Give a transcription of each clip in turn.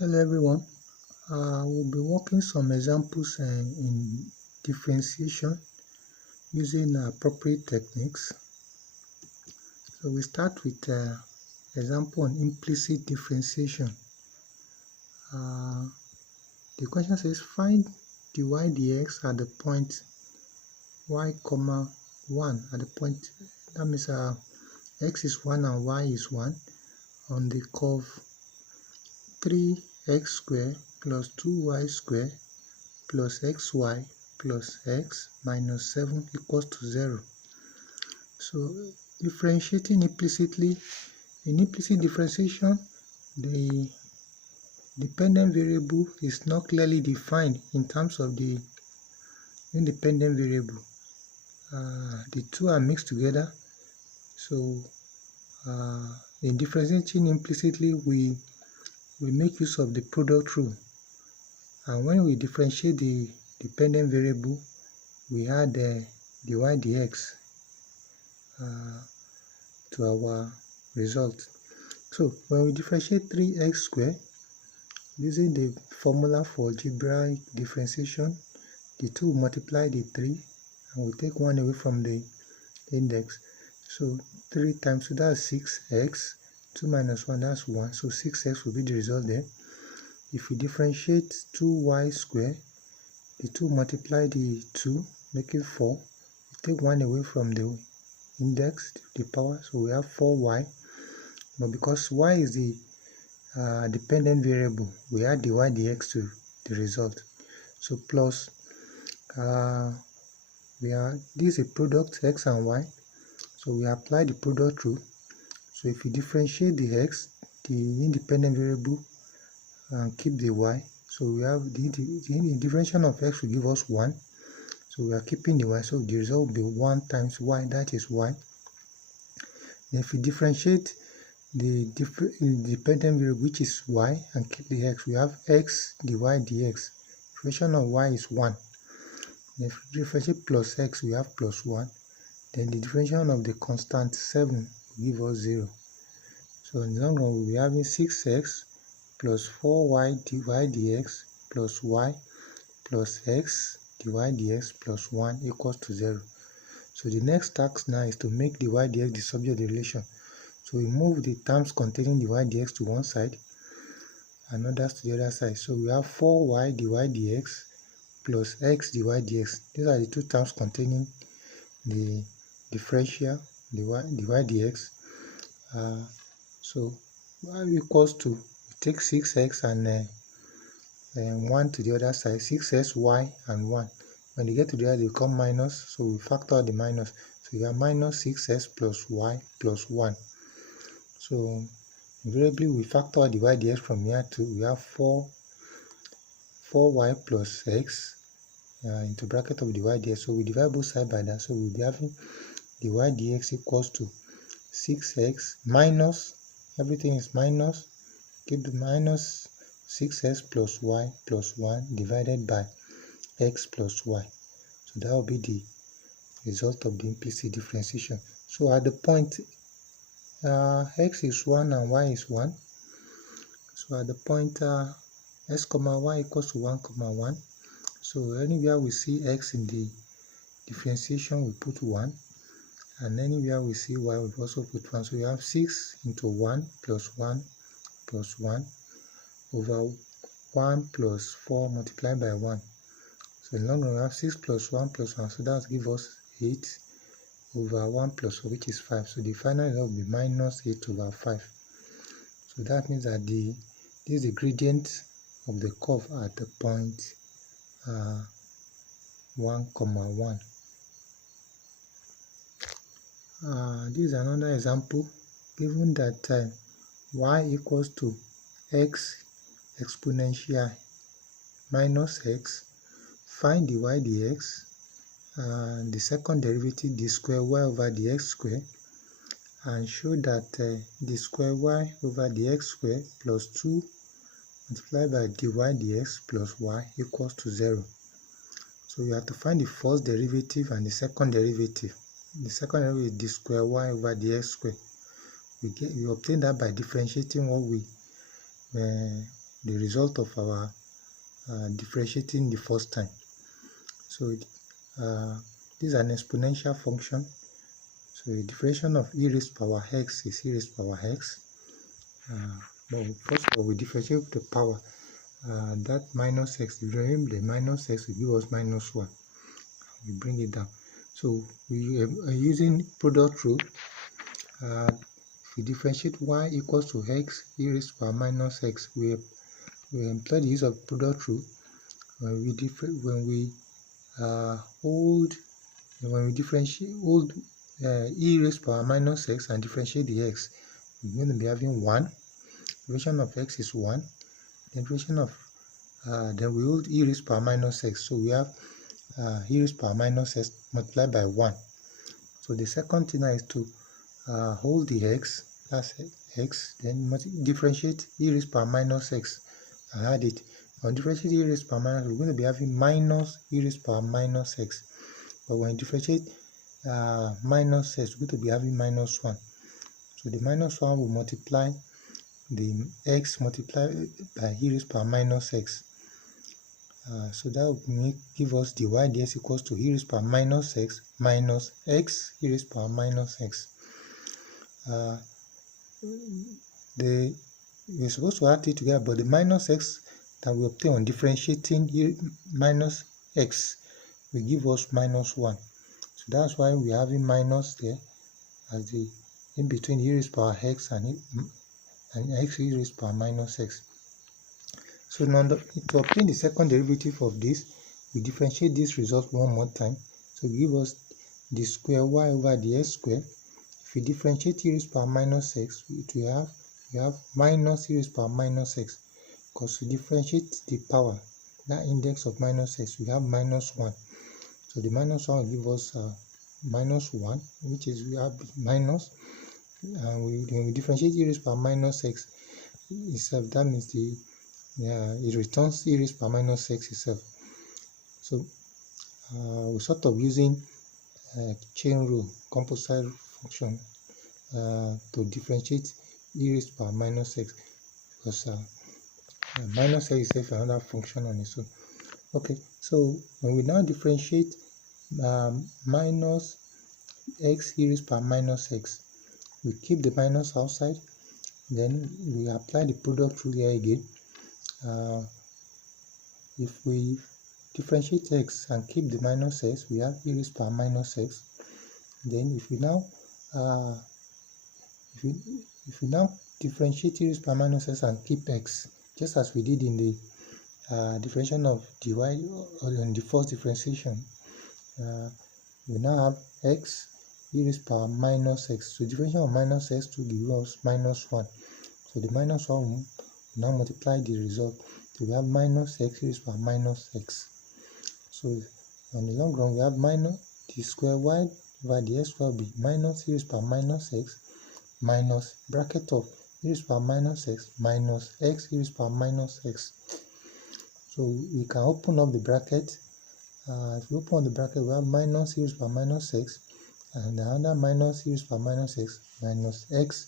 Hello everyone, we'll be working some examples in differentiation using appropriate techniques. So we start with example on implicit differentiation. The question says find dy dx at the point y comma 1 at the point, that means x is 1 and y is 1 on the curve 3x squared plus 2y squared plus xy plus x minus 7 equals to 0. So differentiating implicitly, in implicit differentiation, the dependent variable is not clearly defined in terms of the independent variable. The two are mixed together. So in differentiating implicitly, we make use of the product rule. And when we differentiate the dependent variable, we add dy dx to our result. So when we differentiate 3x squared using the formula for algebraic differentiation, the 2 multiply the 3 and we take 1 away from the index. So 3 times 2, that's 6x, 2 minus 1, that's 1, so 6x will be the result there. If we differentiate 2y squared, the 2 multiply the 2, making 4, we take 1 away from the index, the power, so we have 4y. But because y is the dependent variable, we add dy dx to the result. So plus, this is a product x and y, so we apply the product rule. So if you differentiate the x, the independent variable, and keep the y, so we have the differential of x will give us 1, so we are keeping the y, so the result will be 1 times y, that is y. Then if we differentiate the dependent variable, which is y, and keep the x, we have x dy dx. Differential of y is 1. Then if we differentiate plus x, we have plus 1. Then the differential of the constant 7 will give us 0. So in the long run, we'll be having 6x plus 4y dy dx plus y plus x dy dx plus 1 equals to 0. So the next task now is to make dy dx the subject of the relation. So we move the terms containing dy dx to one side and others to the other side. So we have 4y dy dx plus x dy dx. These are the two terms containing the differential dy dx. So y equals to, we take 6x and 1 to the other side, 6x, y, and 1. When they get to the other, they become minus, so we factor out the minus. So you have minus 6x plus y plus 1. So invariably, we factor out the y dx from here too. We have 4y plus x into bracket of the y dx. So we divide both sides by that. So we'll be having the y dx equals to 6x minus, everything is minus, keep the minus 6x plus y plus 1 divided by x plus y. So that will be the result of the implicit differentiation. So at the point x is 1 and y is 1, so at the point x comma y equals to 1 comma 1, so anywhere we see x in the differentiation we put 1, and anywhere we see y we also put 1. So you have 6 into 1 plus 1 plus 1 over 1 plus 4 multiplied by 1. So in the long run we have 6 plus 1 plus 1, so that gives us 8 over 1 plus 4, which is 5. So the final result will be minus 8 over 5. So that means that this is the gradient of the curve at the point 1 comma 1. This is another example. Given that y equals to x exponential minus x, find dy dx, the second derivative, the square y over the x square, and show that the square y over the x square plus 2 multiplied by dy dx plus y equals to 0. So you have to find the first derivative and the second derivative. The second derivative is the square y over the x square. We obtain that by differentiating what we the result of our differentiating the first time. So this is an exponential function. So the differentiation of e raised power x is e raised power x. But first of all, we differentiate the power. That minus x, remember the minus x will give us minus 1. We bring it down. So we are using product rule. If we differentiate y equals to x e raised power minus x, we employ the use of product rule when we differentiate e raised power minus x and differentiate the x. We're going to be having 1. Differentiation of x is 1. The differentiation of then we hold e raised power minus x. So we have e raised power minus x multiplied by 1. So the second thing now is to hold the x, that's x, then differentiate e raised power minus x and add it. On differentiate e raised power minus, we're going to be having minus e raised power minus x. But when you differentiate minus x, we're going to be having minus 1. So the minus 1 will multiply the x multiplied by e raised power minus x. So that will give us the y ds equals to e raised power minus x minus x e raised power minus x. We're supposed to add it together, but the minus x that we obtain on differentiating minus x will give us minus 1. So that's why we're having minus there as the in between e raised power x and x e raised power minus x. So now to obtain the second derivative of this, we differentiate this result one more time. So give us the square y over the x square. If we differentiate e raised power minus x, we have minus e raised power minus x. Because we differentiate the power, that index of minus x, we have minus 1. So the minus 1 will give us minus 1, which is we have minus. When we differentiate e raised power minus x itself, that means it returns e raised power minus x itself. So we're sort of using chain rule, composite function to differentiate e raised power minus x, because minus x is another function on its own. Okay, so when we now differentiate minus x e raised power minus x, we keep the minus outside, then we apply the product rule here again. If we differentiate x and keep the minus x, we have e raised power minus x. Then if we now differentiate e raised power minus x and keep x, just as we did in the differentiation of dy or in the first differentiation, we now have x e raised power minus x. So differentiation of minus x to give us minus 1. So the minus 1 will now multiply the result. So we have minus x e raised power minus x. So on the long run, we have minus the square y over the x square will be minus e raised power minus x minus bracket of e raised power minus x minus x e raised power minus x. So we can open up the bracket. If we open up the bracket, we have minus e raised power minus x and another minus e raised power minus x minus x.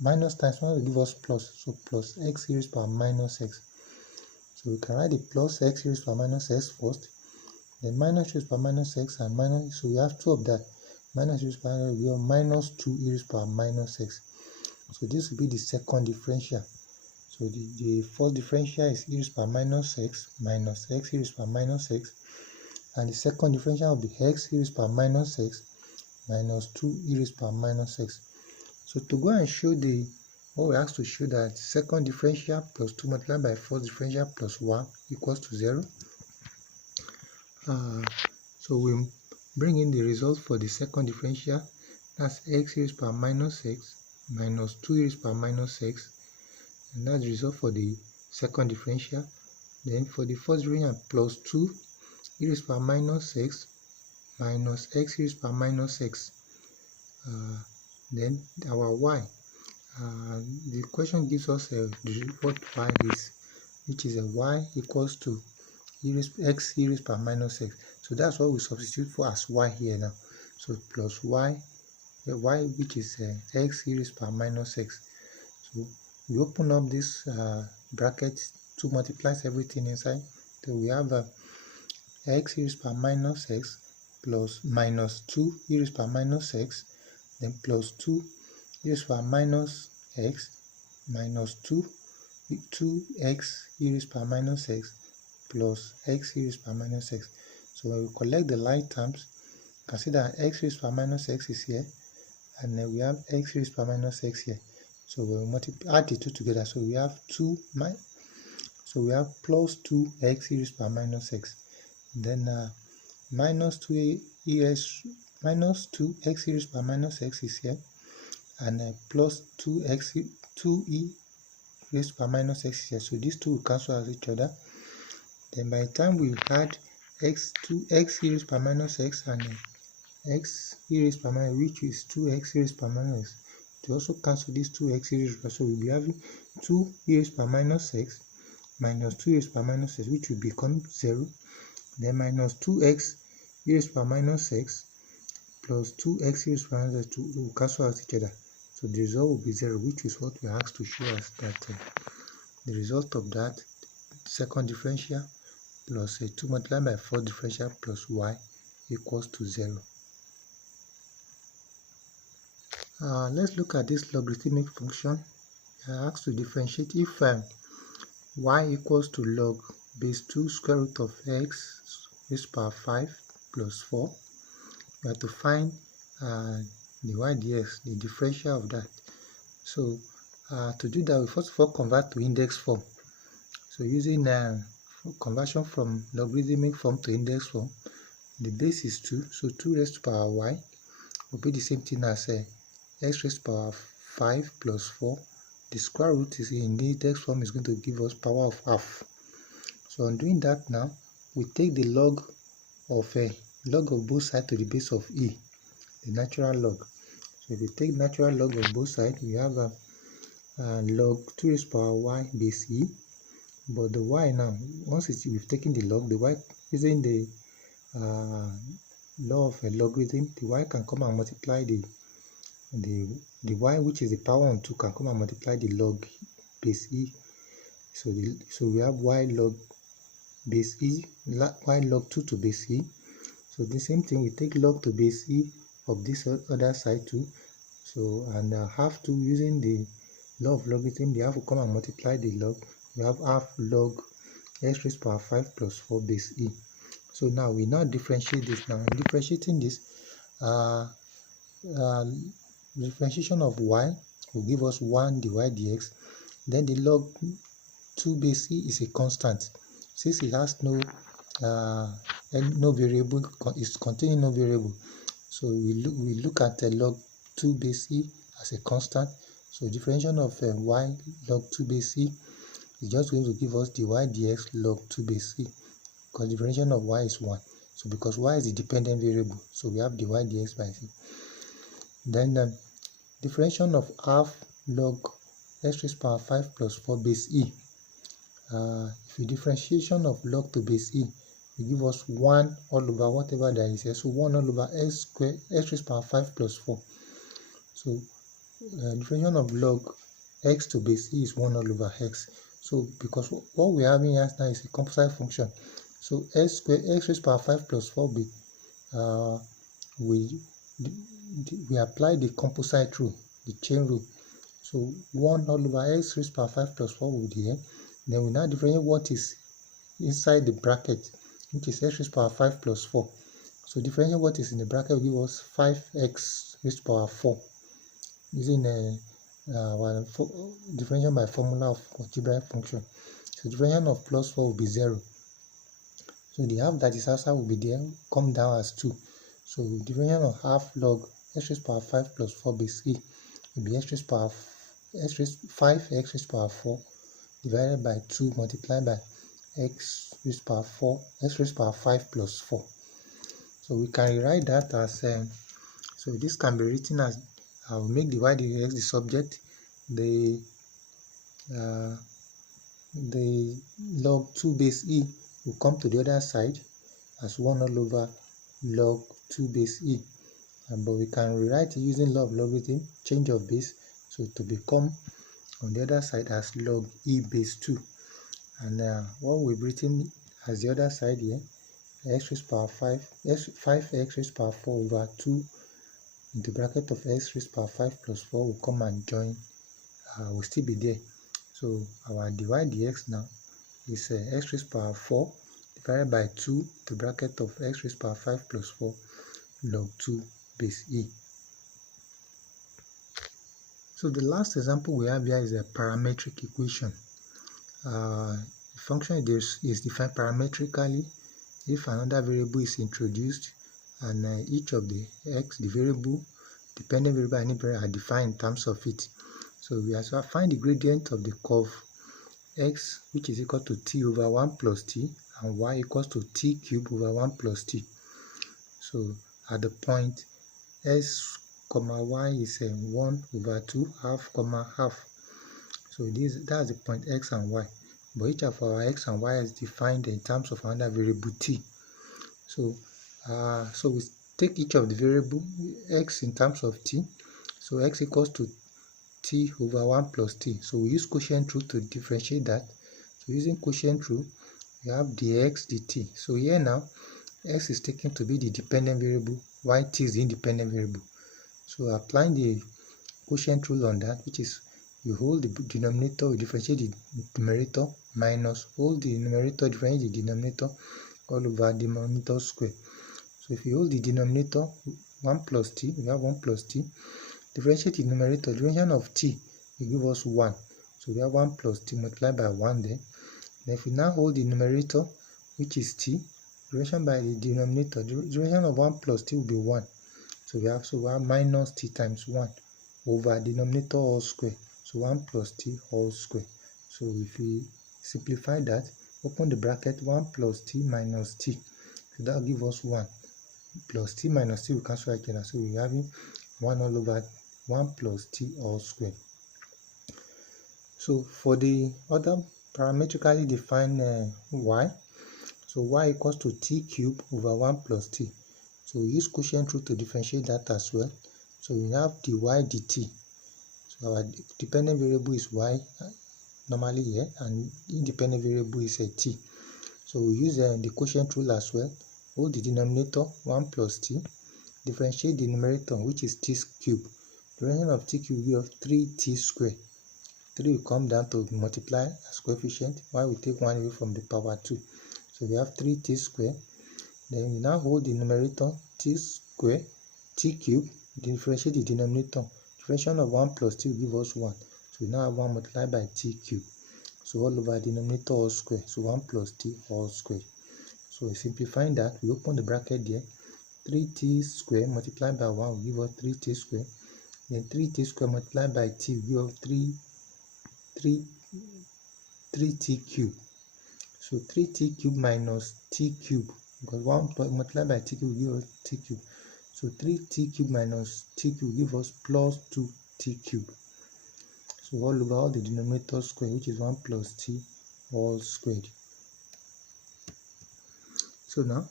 Minus times 1 will give us plus, so plus x e raised power minus x. So we can write the plus x e raised power minus x first, then minus e raised power minus x and minus, so we have 2 of that. Minus e raised power minus will be minus 2 e raised power minus x. So this will be the second differential. So the first differential is e raised power minus x minus x e raised power minus x, and the second differential will be x e raised power minus x minus 2 e raised power minus x. So to go and show what we asked to show that second differential plus 2 multiplied by first differential plus 1 equals to 0. So we bring in the result for the second differential. That's x e raised power minus x minus 2 e raised power minus x. And that's the result for the second differential. Then for the first differential, plus 2 e raised power minus x minus x e raised power minus x. Then our y. The question gives us what y is, which is a y equals to x e raised power minus x. So that's what we substitute for as y here now. So plus y, which is x e raised power minus x. So we open up this bracket 2 multiplies everything inside. So we have x e raised power minus x plus minus 2 e raised power minus x, then plus 2 e raised power minus x minus 2x e raised power minus x plus x e raised power minus x. So when we collect the like terms, you can see that x raised power minus x is here, and then we have x raised power minus x here. So when we add the two together, so we have plus 2x e raised power minus x. Then minus 2x e raised power minus x is here, and plus 2e raised power minus x is here. So these two will cancel out each other. Then by the time we add x e raised power minus x and x e raised power minus, which is 2x e raised power minus x, to also cancel these 2x e raised power, so we'll be having 2 e raised power minus x minus 2 e raised power minus x, which will become 0. Then minus 2x e raised power minus x plus 2x e raised power minus x will cancel out each other. So the result will be 0, which is what we are asked to show us, that the result of that second differential plus 2 multiplied by 4 differential plus y equals to 0. Let's look at this logarithmic function. We are asked to differentiate if y equals to log base 2 square root of x raised power 5 plus 4. We have to find the y dx, the differential of that. So to do that, we first of all convert to index form. So using conversion from logarithmic form to index form, the base is 2, so 2 raised to power y will be the same thing as x raised to power 5 plus 4. The square root is in the index form is going to give us power of half. So on doing that now, we take the log of both sides to the base of e, the natural log. So if we take natural log of both sides, we have log 2 raised to power y base e. But the y now, once we've taken the log, the y using the law of a logarithm, the y can come and multiply the y, which is the power on 2, can come and multiply the log base e. So we have y log base e, y log 2 to base e. So the same thing, we take log to base e of this other side too. So and half 2, using the law of logarithm, the half will come and multiply the log. We have half log x raised to power 5 plus 4 base e. So now we differentiate this. Now in differentiating this, differentiation of y will give us 1 dy dx. Then the log 2 base e is a constant. Since it has no variable, it's containing no variable. So we look at log 2 base e as a constant. So differentiation of y log 2 base e is just going to give us dy dx log 2 base e, because the differentiation of y is 1. So because y is the dependent variable, so we have dy dx by c. Then differentiation of half log x raised to power 5 plus 4 base e. If the differentiation of log to base e will give us 1 all over whatever that is here. So 1 all over x square, x raised to power 5 plus 4. So differentiation of log x to base e is 1 all over x. So because what we're having here now is a composite function, so x square, x raised to power 5 plus 4 we apply the composite rule, the chain rule. So 1 all over x raised to power 5 plus 4 will be here. Then we now differentiate what is inside the bracket, which is x raised to power 5 plus 4. So differentiate what is in the bracket will give us 5x raised to power 4, using differentiation by formula of algebraic function. So differentiation of plus 4 will be 0. So the half that is outside will be there, come down as 2. So differentiation of half log x raised to power 5 plus 4 base e will be 5x raised to power 4 divided by 2 multiplied by x raised to power 4, x raised to power 5 plus 4. So we can rewrite that as so this can be written as, I will make the y dx the subject, the log 2 base e will come to the other side as 1 all over log 2 base e. But we can rewrite it using law of logarithm, change of base, so to become on the other side as log e base 2. And what we've written as the other side here, x raised power 5x raised power 4 over 2 into bracket of x raised power 5 plus 4 will come and join, will still be there. So our dy dx now is x raised power 4 divided by 2 to bracket of x raised power 5 plus 4 log 2 base e. So the last example we have here is a parametric equation. The function is defined parametrically if another variable is introduced and each of the x, the variable, dependent variable and independent are defined in terms of it. So we have to find the gradient of the curve x, which is equal to t over 1 plus t, and y equals to t cubed over 1 plus t. So at the point s comma y is 1 over 2 half comma half. So that's the point x and y. But each of our x and y is defined in terms of another variable t. So we take each of the variable x in terms of t. So x equals to t over 1 plus t. So we use quotient rule to differentiate that. So using quotient rule, we have dx dt. So here now, x is taken to be the dependent variable, while t is the independent variable. So applying the quotient rule on that, which is you hold the denominator, we differentiate the numerator, minus hold the numerator, differentiate the denominator, all over denominator square. So if you hold the denominator 1 plus t, we have 1 plus t. Differentiate the numerator, differentiation of t will give us 1. So we have 1 plus t multiplied by 1 there. Then if we now hold the numerator, which is t, division by the denominator, division of 1 plus t will be 1. So we have minus t times 1 over denominator whole square. So 1 plus t whole square. So if we simplify that, open the bracket, 1 plus t minus t. So that will give us 1. Plus t minus t will cancel each other. So we're having 1 all over 1 plus t all squared. So for the other parametrically defined y, so y equals to t cubed over 1 plus t. So we use quotient rule to differentiate that as well. So we have dy dt. So our dependent variable is y normally here, and independent variable is t. So we use the quotient rule as well. Hold the denominator 1 plus t. Differentiate the numerator, which is t cubed. The differentiation of t cubed will give us 3t squared. 3 will come down to multiply as coefficient, while we take 1 away from the power 2. So we have 3t squared. Then we now hold the numerator t squared, t cubed, differentiate the denominator. Differentiation of 1 plus t will give us 1. So we now have 1 multiplied by t cubed. So all over denominator whole square. So 1 plus t whole squared. So simplifying that, we open the bracket there. 3t squared multiplied by 1 will give us 3t squared. Then 3t squared multiplied by t will give us 3t cubed. So 3t cubed minus t cubed, because 1 multiplied by t cubed will give us t cubed. So 3t cubed minus t cubed will give us plus 2t cubed. So all over all the denominator square, which is 1 plus t all squared. So now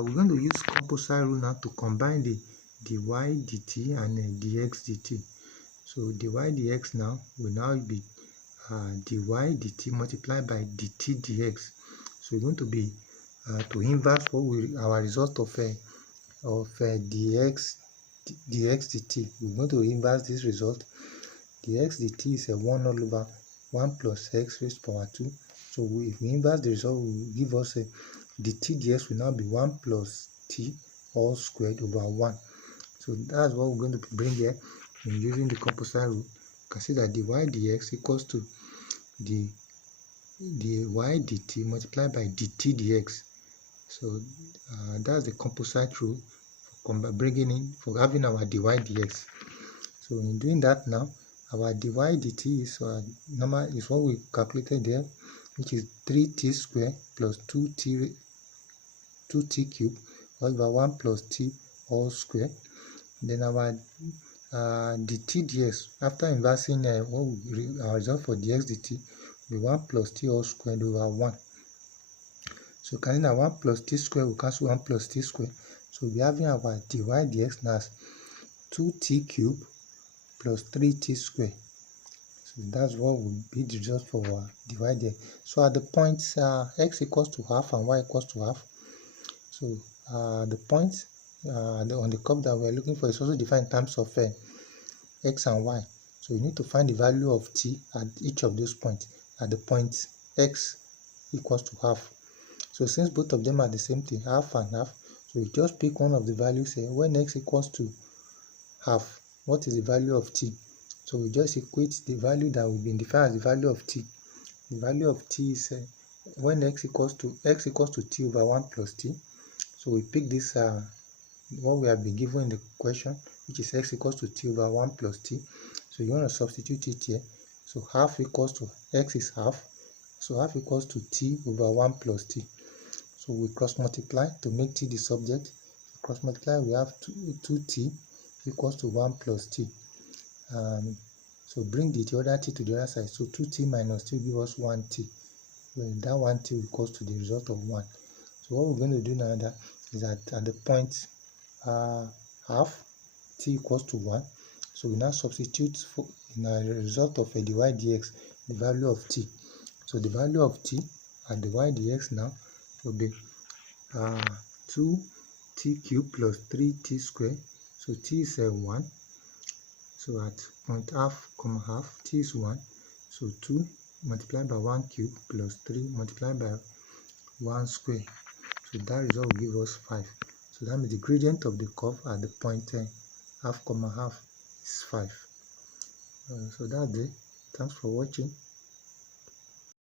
we're going to use composite rule now to combine the dy dt and dx dt. So dy dx now will now be dy dt multiplied by dt dx. So we're going to be to inverse our result of dx dt. We're going to inverse this result. Dx dt is 1 all over 1 plus x raised to power 2. So if we inverse the result, will give us dt dx will now be 1 plus t all squared over 1. So that's what we're going to bring here in using the composite rule. You can see that dy dx equals to the dy dt multiplied by dt dx. So that's the composite rule for bringing in, for having our dy dx. So in doing that now, our dy dt is normal, is what we calculated there, which is 3t squared plus 2t cubed all over 1 plus t all squared. Then our dt dx, after inversing our result for dx dt, will be 1 plus t all squared over 1. So cancelling our 1 plus t squared will cancel 1 plus t squared. So we're having our dy dx now as 2t cubed plus 3t squared. So So that's what will be the result for our divided. So at the points x equals to half and y equals to half, so the point on the curve that we're looking for is also defined in terms of x and y. So you need to find the value of t at each of those points at the point x equals to half. So since both of them are the same thing, half and half, so you just pick one of the values here. When x equals to half, what is the value of t? So we just equate the value that will be defined as the value of t. The value of t is when x equals to t over 1 plus t. So we pick this what we have been given in the question, which is x equals to t over 1 plus t. So you want to substitute it here. So half equals to x is half. So half equals to t over 1 plus t. So we cross multiply to make t the subject. Cross multiply, we have 2t equals to 1 plus t. So bring the other t to the other side. So 2t minus 2 give us 1t. Well, that 1t equals to the result of 1. So what we're going to do now is that at the point half, t equals to 1. So we now substitute for in the result of a dy dx the value of t. So the value of t at dy dx now will be 2t cubed plus 3t squared. So t is 1. So at point half, t is 1. So 2 multiplied by 1 cube plus 3 multiplied by 1 square. So that result will give us 5. So that means the gradient of the curve at the point half, half is 5. So that's it. Thanks for watching.